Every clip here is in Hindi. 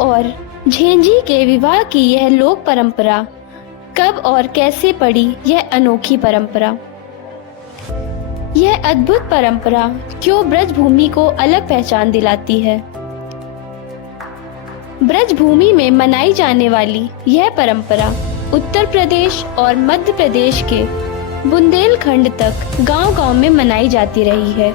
और झेंझी के विवाह की यह लोक परंपरा कब और कैसे पड़ी, यह अनोखी परंपरा। यह अद्भुत परंपरा क्यों ब्रजभूमि को अलग पहचान दिलाती है। ब्रजभूमि में मनाई जाने वाली यह परंपरा उत्तर प्रदेश और मध्य प्रदेश के बुंदेलखंड तक गांव-गांव में मनाई जाती रही है।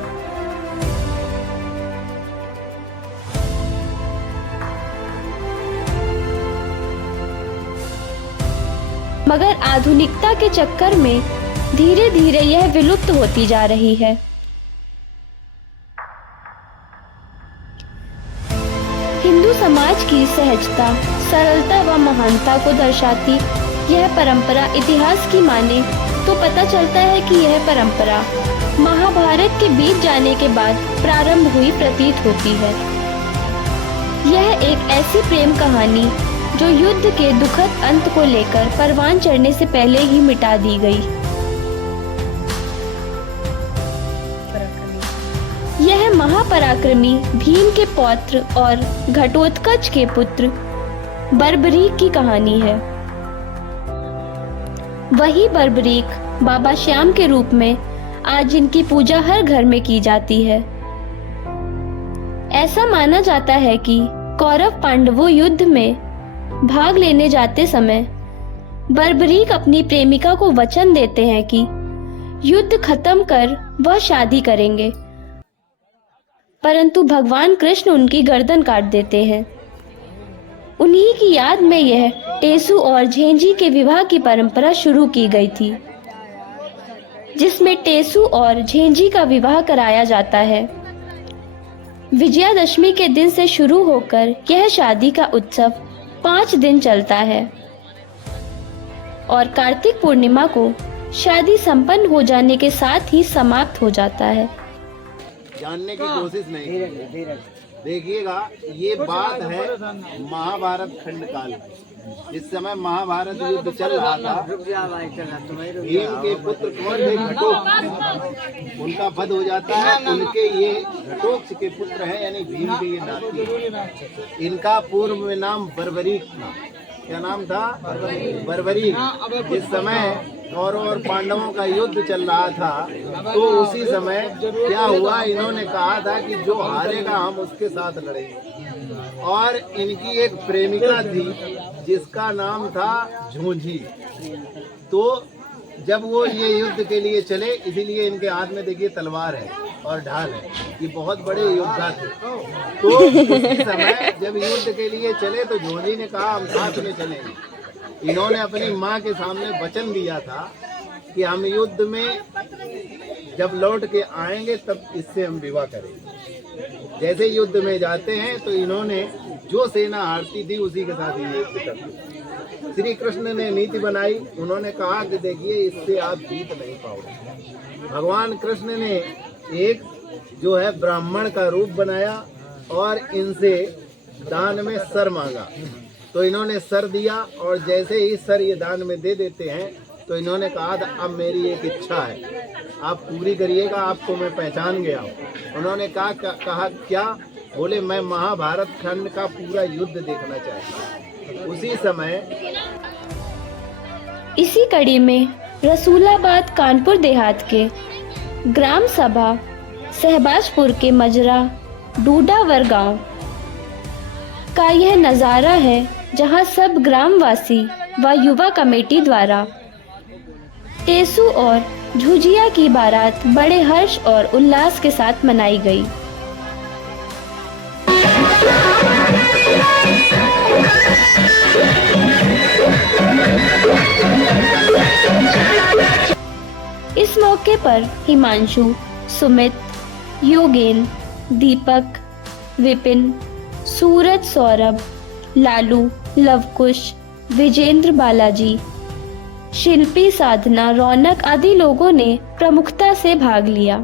मगर आधुनिकता के चक्कर में धीरे धीरे यह विलुप्त होती जा रही है। हिंदू समाज की सहजता, सरलता व महानता को दर्शाती यह परंपरा इतिहास की माने तो पता चलता है कि यह परंपरा महाभारत के बीत जाने के बाद प्रारंभ हुई प्रतीत होती है। यह एक ऐसी प्रेम कहानी जो युद्ध के दुखद अंत को लेकर परवान चढ़ने से पहले ही मिटा दी गई। यह महापराक्रमी भीम के पौत्र और घटोत्कच के पुत्र बर्बरीक की कहानी है। वही बर्बरीक बाबा श्याम के रूप में आज जिनकी पूजा हर घर में की जाती है। ऐसा माना जाता है कि कौरव पांडवों युद्ध में भाग लेने जाते समय बर्बरीक अपनी प्रेमिका को वचन देते हैं कि युद्ध खत्म कर वह शादी करेंगे, परंतु भगवान कृष्ण उनकी गर्दन काट देते हैं। उन्हीं की याद में यह टेसु और झेंझी के विवाह की परंपरा शुरू की गई थी, जिसमें टेसु और झेंझी का विवाह कराया जाता है। विजयादशमी के दिन से शुरू होकर यह शादी का उत्सव 5 दिन चलता है और कार्तिक पूर्णिमा को शादी संपन्न हो जाने के साथ ही समाप्त हो जाता है। जानने की कोशिश नहीं, देखिएगा ये बात है महाभारत खंड काल की। इस समय महाभारत युद्ध चल रहा था। भीम के पुत्र कौन थे? घटोत्कच। उनका वध हो जाता है। उनके ये घटोत्कच के पुत्र हैं, यानी भीम के ये नाती। इनका पूर्व में नाम बर्बरीक था। क्या नाम था? बर्बरीक। इस समय कौरव और पांडवों का युद्ध चल रहा था, तो उसी समय क्या हुआ, इन्होंने कहा था कि जो हारेगा हम उसके साथ लड़ेंगे। और इनकी एक प्रेमिका थी जिसका नाम था झोंझी। तो जब वो ये युद्ध के लिए चले, इसीलिए इनके हाथ में देखिए तलवार है और ढाल है। ये बहुत बड़े योद्धा थे। तो उसी समय जब युद्ध के लिए चले तो झोंझी ने कहा हम साथ में चलेंगे। इन्होंने अपनी माँ के सामने वचन दिया था कि हम युद्ध में जब लौट के आएंगे तब इससे हम विवाह करेंगे। जैसे युद्ध में जाते हैं तो इन्होंने जो सेना हारती थी उसी के साथ ही युद्ध करते। श्री कृष्ण ने नीति बनाई। उन्होंने कहा कि देखिए इससे आप जीत नहीं पाओगे। भगवान कृष्ण ने एक जो है ब्राह्मण का रूप बनाया और इनसे दान में सर मांगा। तो इन्होंने सर दिया और जैसे ही सर ये दान में दे देते हैं तो इन्होंने कहा था अब मेरी एक इच्छा है, आप पूरी करिएगा, आपको मैं पहचान गया हूँ। उन्होंने कहा क्या? बोले मैं महाभारत खंड का पूरा युद्ध देखना चाहता हूँ। उसी समय इसी कड़ी में रसूलाबाद कानपुर देहात के ग्राम सभा सहबाजपुर के मजरा डूडावर गांव का यह नज़ारा है, जहां सब ग्रामवासी व युवा कमेटी द्वारा टेसु और झुझिया की बारात बड़े हर्ष और उल्लास के साथ मनाई गई। इस मौके पर हिमांशु, सुमित, योगेन, दीपक, विपिन, सूरज, सौरभ, लालू, लवकुश, विजेंद्र, बालाजी, शिल्पी, साधना, रौनक आदि लोगों ने प्रमुखता से भाग लिया।